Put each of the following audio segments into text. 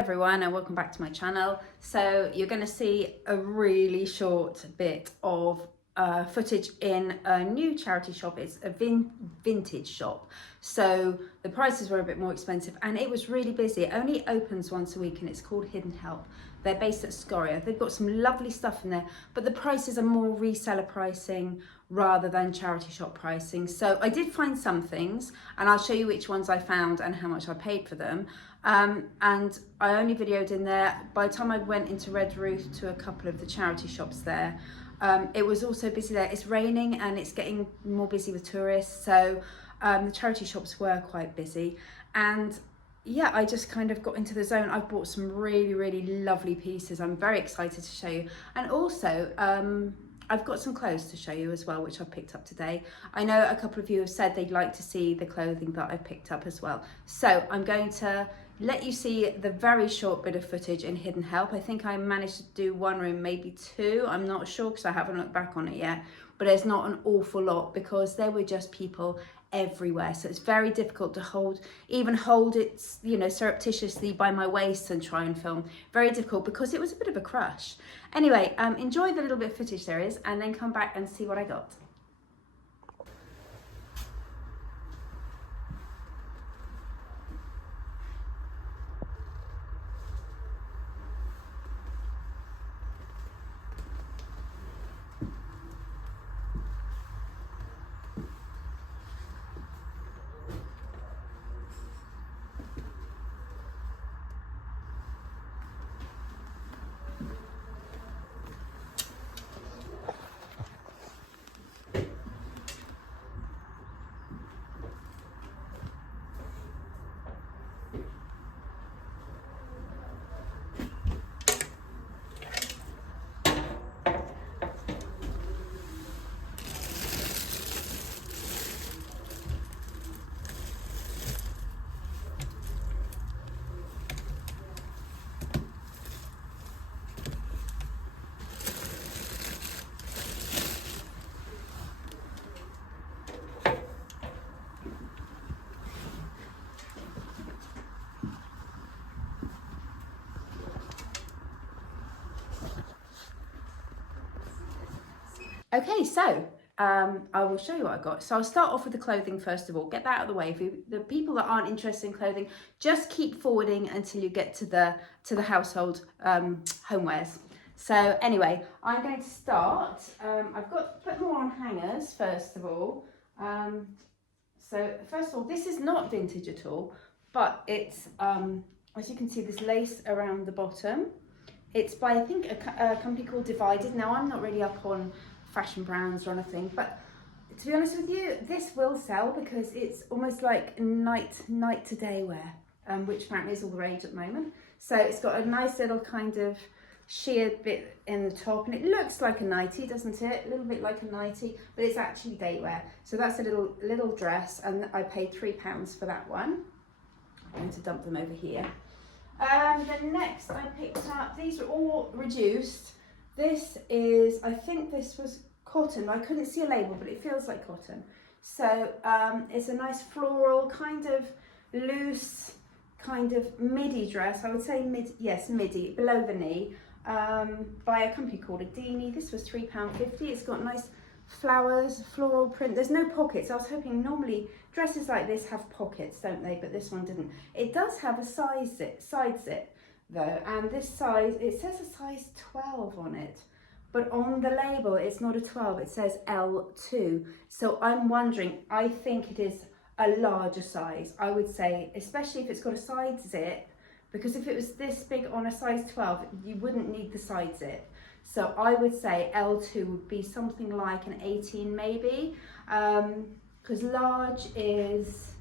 Everyone, and welcome back to my channel. So you're going to see a really short bit of footage in a new charity shop. It's a vintage shop, so the prices were a bit more expensive and it was really busy. It only opens once a week and it's called Hidden Help. They're based at Scoria. They've got some lovely stuff in there, but the prices are more reseller pricing rather than charity shop pricing. So I did find some things and I'll show you which ones I found and how much I paid for them. And I only videoed in there. By the time I went into Red Roof to a couple of the charity shops there, it was also busy there. It's raining and it's getting more busy with tourists, so the charity shops were quite busy. And yeah, I just kind of got into the zone. I've bought some really lovely pieces. I'm very excited to show you. And also I've got some clothes to show you as well, which I picked up today. I know a couple of you have said they'd like to see the clothing that I picked up as well. So I'm going to let you see the very short bit of footage in Hidden Help. I think I managed to do one room, maybe two. I'm not sure because I haven't looked back on it yet, but there's not an awful lot because there were just people everywhere. So it's very difficult to hold it, you know, surreptitiously by my waist and try and film. Very difficult because it was a bit of a crush. Anyway, enjoy the little bit of footage there is and then come back and see what I got. Okay, so I will show you what I got. So I'll start off with the clothing first of all, get that out of the way. For the people that aren't interested in clothing, just keep forwarding until you get to the household homewares. So anyway, I'm going to start. I've got to put more on hangers first of all. So first of all, this is not vintage at all, but it's, as you can see, this lace around the bottom. It's by, I think, a company called Divided. Now, I'm not really up on fashion brands or anything, but to be honest with you, this will sell because it's almost like night to day wear, which apparently is all the rage at the moment. So it's got a nice little kind of sheer bit in the top, and it looks like a nightie, doesn't it? A little bit like a nightie, but it's actually day wear. So that's a little dress, and I paid £3 for that one. I'm going to dump them over here. Then next I picked up, these are all reduced. This is, I think this was cotton. I couldn't see a label, but it feels like cotton. So it's a nice floral, kind of loose, kind of midi dress. I would say midi, below the knee, by a company called Adini. This was £3.50. It's got nice flowers, floral print. There's no pockets. I was hoping, normally dresses like this have pockets, don't they? But this one didn't. It does have a side zip though, and this size, it says a size 12 on it, but on the label it's not a 12, it says L2. So I'm wondering, I think it is a larger size, I would say, especially if it's got a side zip, because if it was this big on a size 12, you wouldn't need the side zip. So I would say L2 would be something like an 18 maybe, because large is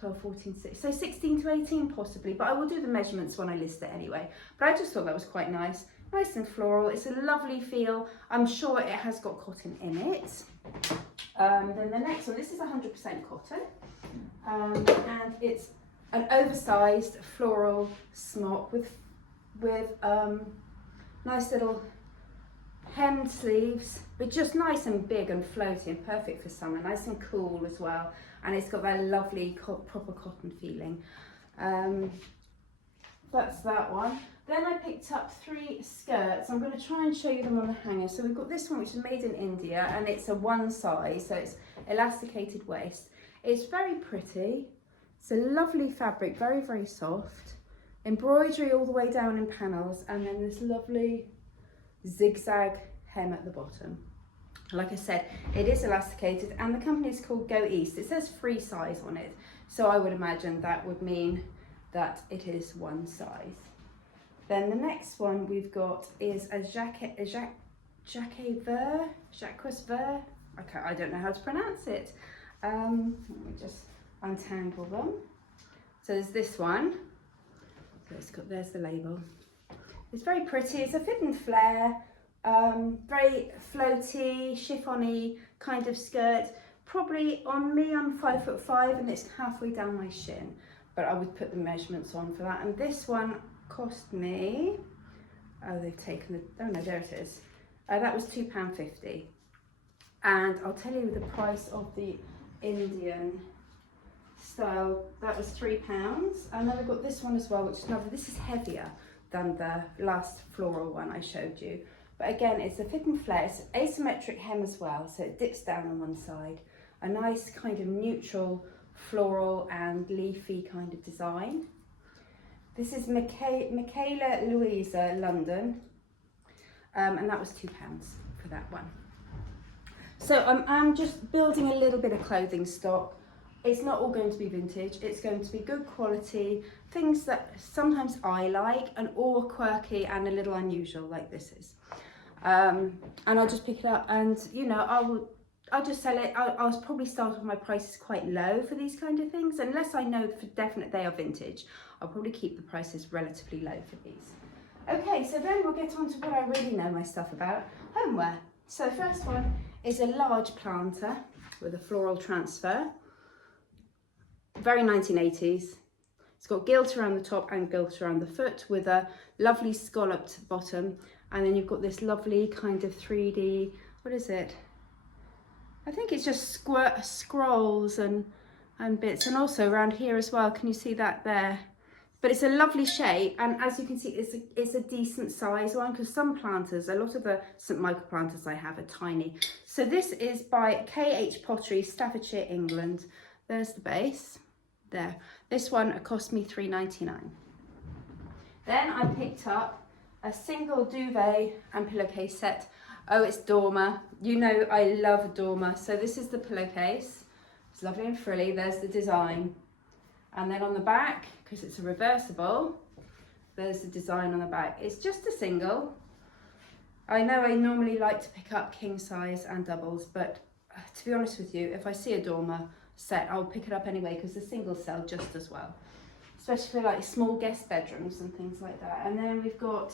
12, 14, 16, so 16 to 18 possibly, but I will do the measurements when I list it anyway. But I just thought that was quite nice and floral. It's a lovely feel. I'm sure it has got cotton in it. Then the next one, this is 100% cotton, and it's an oversized floral smock with nice little hemmed sleeves, but just nice and big and floaty and perfect for summer, nice and cool as well. And it's got that lovely proper cotton feeling. that's that one. Then I picked up 3 skirts. I'm going to try and show you them on the hanger. So we've got this one, which is made in India, and it's a 1 size, so it's elasticated waist. It's very pretty. It's a lovely fabric, very, very soft. Embroidery all the way down in panels, and then this lovely zigzag hem at the bottom. Like I said, it is elasticated, and the company is called Go East. It says free size on it, so I would imagine that would mean that it is 1 size. Then the next one we've got is a Jacques Vert. Okay, I don't know how to pronounce it. Let me just untangle them. So there's this one. So it's got, there's the label. It's very pretty. It's a fit and flare, very floaty, chiffony kind of skirt. Probably on me, I'm 5'5", and it's halfway down my shin. But I would put the measurements on for that. And this one cost me, oh, they've taken the, oh no, there it is. That was £2.50. And I'll tell you the price of the Indian style, that was £3. And then we've got this one as well, which is lovely. This is heavier than the last floral one I showed you. But again, it's a fit and flare. It's asymmetric hem as well, so it dips down on one side. A nice kind of neutral floral and leafy kind of design. This is Michaela Louisa, London, and that was £2 for that one. So I'm just building a little bit of clothing stock. It's not all going to be vintage, it's going to be good quality, things that sometimes I like, and all quirky and a little unusual like this is. And I'll just pick it up, and you know, I'll just sell it. I'll probably start with my prices quite low for these kind of things. Unless I know for definite they are vintage, I'll probably keep the prices relatively low for these. Okay, so then we'll get on to what I really know my stuff about, homeware. So the first one is a large planter with a floral transfer. Very 1980s. It's got gilt around the top and gilt around the foot with a lovely scalloped bottom. And then you've got this lovely kind of 3D, what is it? I think it's just scrolls and bits, and also around here as well. Can you see that there? But it's a lovely shape, and as you can see, it's a decent size one, because some planters, a lot of the St Michael planters I have are tiny. So this is by KH Pottery, Staffordshire, England. There's the base. There. This one cost me £3.99. Then I picked up a single duvet and pillowcase set. Oh, it's dormer. You know I love a dormer. So this is the pillowcase. It's lovely and frilly. There's the design. And then on the back, because it's a reversible, there's the design on the back. It's just a single. I know I normally like to pick up king size and doubles, but to be honest with you, if I see a dormer set, I'll pick it up anyway, because the singles sell just as well. Especially for like small guest bedrooms and things like that. And then we've got,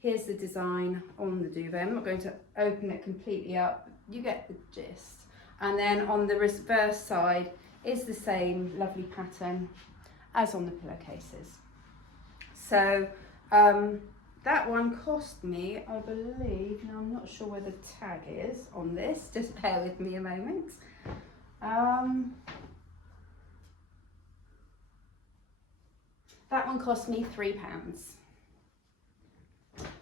here's the design on the duvet. I'm not going to open it completely up. You get the gist. And then on the reverse side is the same lovely pattern as on the pillowcases. So that one cost me, I believe, now I'm not sure where the tag is on this, just bear with me a moment. That one cost me £3.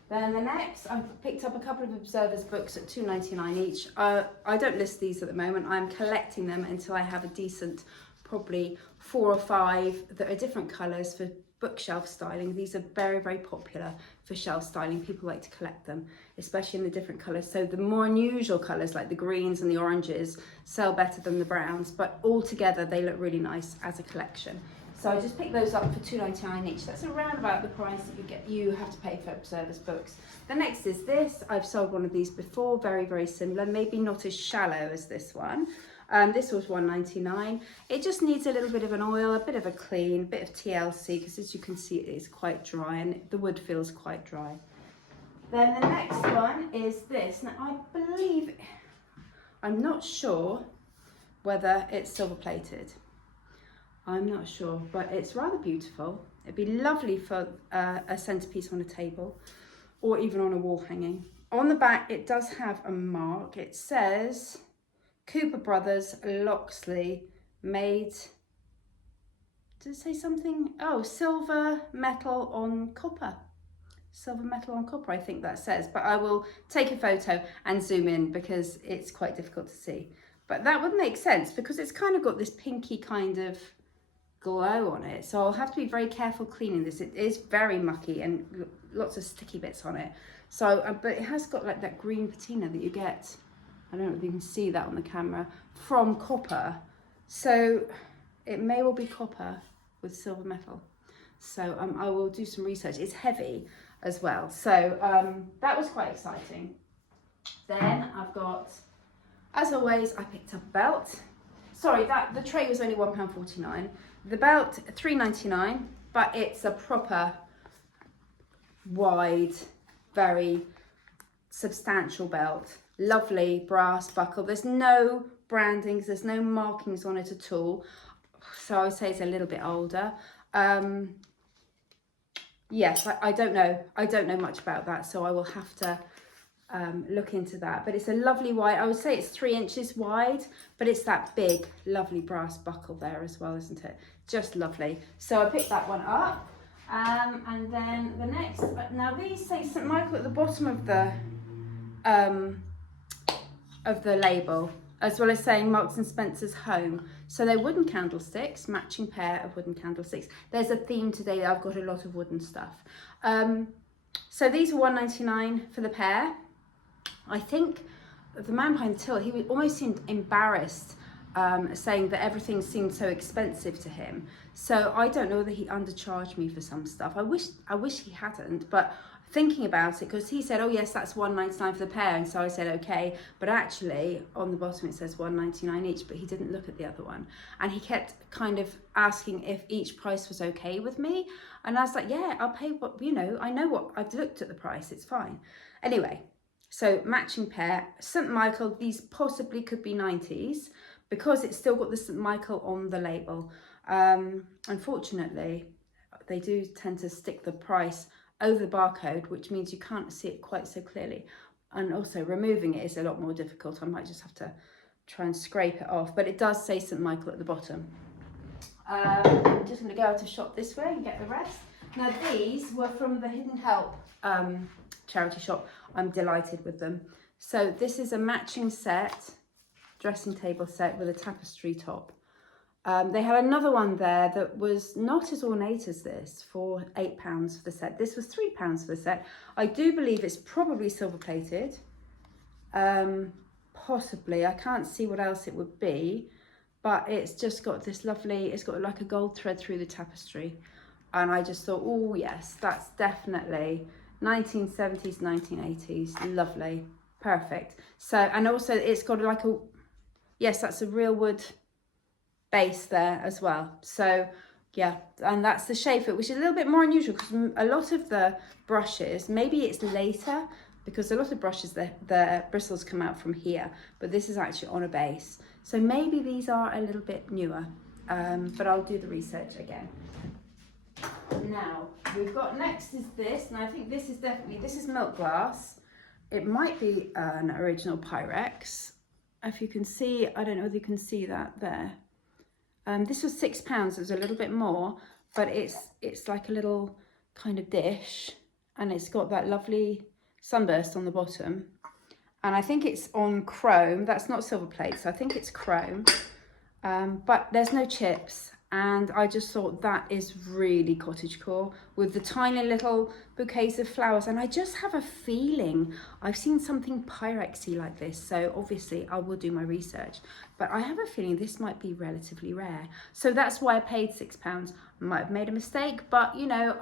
Then the next, I've picked up a couple of Observer's books at £2.99 each. I don't list these at the moment. I'm collecting them until I have a decent, probably 4 or 5 that are different colours for bookshelf styling. These are very, very popular for shelf styling. People like to collect them, especially in the different colours. So the more unusual colours like the greens and the oranges sell better than the browns, but all together they look really nice as a collection. So I just picked those up for £2.99 each. That's around about the price that you have to pay for Observer's books. The next is this. I've sold one of these before, very, very similar, maybe not as shallow as this one. This was £1.99. It just needs a little bit of an oil, a bit of a clean, a bit of TLC, because as you can see it is quite dry and the wood feels quite dry. Then the next one is this. Now I believe, I'm not sure whether it's silver plated. I'm not sure, but it's rather beautiful. It'd be lovely for a centerpiece on a table or even on a wall hanging. On the back, it does have a mark. It says Cooper Brothers, Loxley, made Does it say something? Oh, silver metal on copper. Silver metal on copper, I think that says, but I will take a photo and zoom in because it's quite difficult to see. But that would make sense because it's kind of got this pinky kind of glow on it. So I'll have to be very careful cleaning this. It is very mucky and lots of sticky bits on it. So, but it has got like that green patina that you get, I don't know if you can see that on the camera, from copper. So it may well be copper with silver metal. So I will do some research. It's heavy as well. So that was quite exciting. Then I've got, as always, I picked up a belt. Sorry, the tray was only £1.49. The belt, £3.99, but it's a proper wide, very substantial belt. Lovely brass buckle. There's no brandings, there's no markings on it at all. So I would say it's a little bit older. Yes, I don't know. I don't know much about that, so I will have to look into that. But it's a lovely wide, I would say it's 3 inches wide, but it's that big, lovely brass buckle there as well, isn't it? Just lovely. So I picked that one up. And then the next, now these say St. Michael at the bottom of the label, as well as saying Marks and Spencer's Home. So they're wooden candlesticks, matching pair of wooden candlesticks. There's a theme today. I've got a lot of wooden stuff. So these are £1.99 for the pair. I think the man behind the till, he almost seemed embarrassed, saying that everything seemed so expensive to him. So I don't know whether he undercharged me for some stuff. I wish he hadn't, but thinking about it, because he said, oh yes, that's £1.99 for the pair, and so I said okay, but actually on the bottom it says £1.99 each, but he didn't look at the other one, and he kept kind of asking if each price was okay with me, and I was like, yeah, I'll pay what, you know, I know what, I've looked at the price, it's fine. Anyway, so matching pair, St. Michael, these possibly could be 90s because it's still got the St. Michael on the label. Unfortunately, they do tend to stick the price over the barcode, which means you can't see it quite so clearly. And also removing it is a lot more difficult. I might just have to try and scrape it off, but it does say St. Michael at the bottom. I'm just going to go out of shop this way and get the rest. Now these were from the Hidden Help charity shop. I'm delighted with them. So this is a matching set, dressing table set with a tapestry top. They had another one there that was not as ornate as this for £8 for the set. This was £3 for the set. I do believe it's probably silver plated. Possibly, I can't see what else it would be, but it's just got this lovely, it's got like a gold thread through the tapestry. And I just thought, oh yes, that's definitely 1970s, 1980s, lovely, perfect. So, and also it's got like a, yes, that's a real wood base there as well. So yeah, and that's the shape of it, which is a little bit more unusual because a lot of the brushes, maybe it's later, because a lot of brushes, the bristles come out from here, but this is actually on a base. So maybe these are a little bit newer, but I'll do the research again. Now, we've got next is this, and I think this is definitely, this is milk glass. It might be an original Pyrex. If you can see, I don't know if you can see that there. This was £6, it was a little bit more, but it's like a little kind of dish, and it's got that lovely sunburst on the bottom. And I think it's on chrome, that's not silver plate, so I think it's chrome. But there's no chips, and I just thought that is really cottagecore with the tiny little bouquets of flowers. And I just have a feeling I've seen something Pyrexy like this, so obviously I will do my research, but I have a feeling this might be relatively rare. So that's why I paid £6. I might have made a mistake, but you know,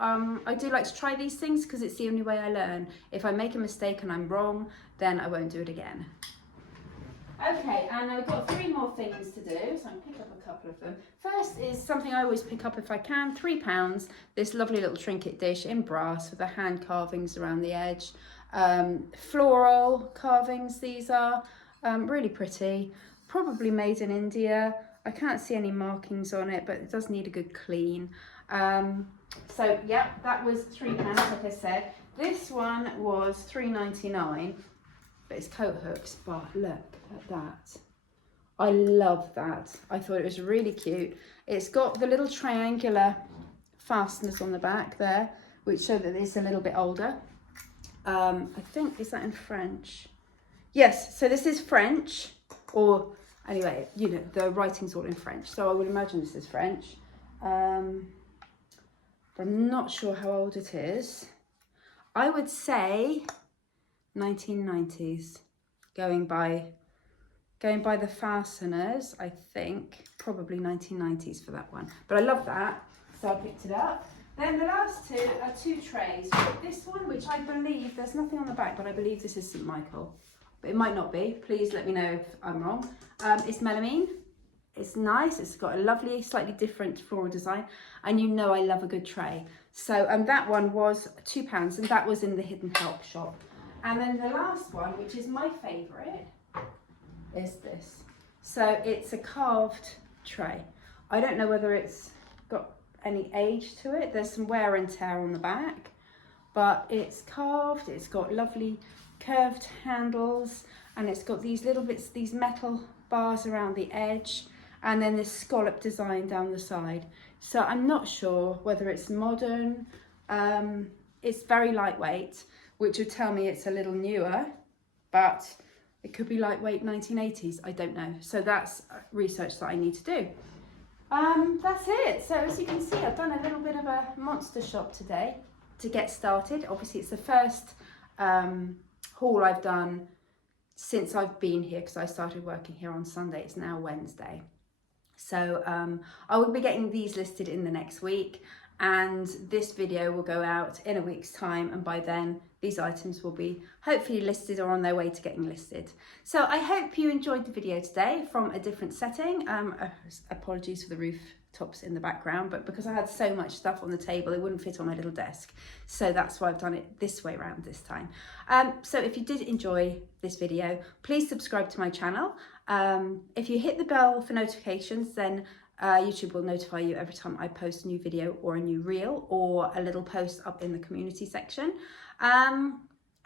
I do like to try these things because it's the only way I learn. If I make a mistake and I'm wrong, then I won't do it again. Okay, and I've got 3 more things to do, so I'll pick up a couple of them. First is something I always pick up if I can, £3, this lovely little trinket dish in brass with the hand carvings around the edge. Floral carvings, these are really pretty, probably made in India. I can't see any markings on it, but it does need a good clean. So yeah, that was £3, like I said. This one was £3.99. But it's coat hooks, but look at that. I love that. I thought it was really cute. It's got the little triangular fasteners on the back there, which show that it's a little bit older. I think, is that in French? Yes, so this is French, or anyway, you know, the writing's all in French, so I would imagine this is French. But I'm not sure how old it is. I would say 1990s, going by the fasteners. I think probably 1990s for that one, but I love that, so I picked it up. Then the last two are two trays. This one, which I believe, there's nothing on the back, but I believe this is St. Michael, but it might not be. Please let me know if I'm wrong. It's melamine. It's nice. It's got a lovely, slightly different floral design, and you know I love a good tray. So that one was £2, and that was in the Hidden Help shop. And then the last one, which is my favourite, is this. So it's a carved tray. I don't know whether it's got any age to it. There's some wear and tear on the back, but it's carved. It's got lovely curved handles, and it's got these little bits, these metal bars around the edge, and then this scallop design down the side. So I'm not sure whether it's modern. It's very lightweight, which would tell me it's a little newer, but it could be lightweight 1980s, I don't know. So that's research that I need to do. That's it. So as you can see, I've done a little bit of a monster shop today to get started. Obviously it's the first haul I've done since I've been here, because I started working here on Sunday. It's now Wednesday. So I will be getting these listed in the next week, and this video will go out in a week's time, and by then these items will be hopefully listed or on their way to getting listed. So I hope you enjoyed the video today from a different setting. Apologies for the rooftops in the background, but because I had so much stuff on the table, it wouldn't fit on my little desk. So that's why I've done it this way around this time. So if you did enjoy this video, please subscribe to my channel. If you hit the bell for notifications, then YouTube will notify you every time I post a new video or a new reel or a little post up in the community section.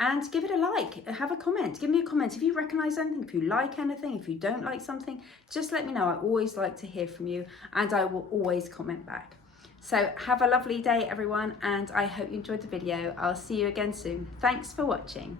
And give it a like, have a comment, give me a comment if you recognise anything, if you like anything, if you don't like something, just let me know. I always like to hear from you, and I will always comment back. So have a lovely day everyone, and I hope you enjoyed the video. I'll see you again soon. Thanks for watching.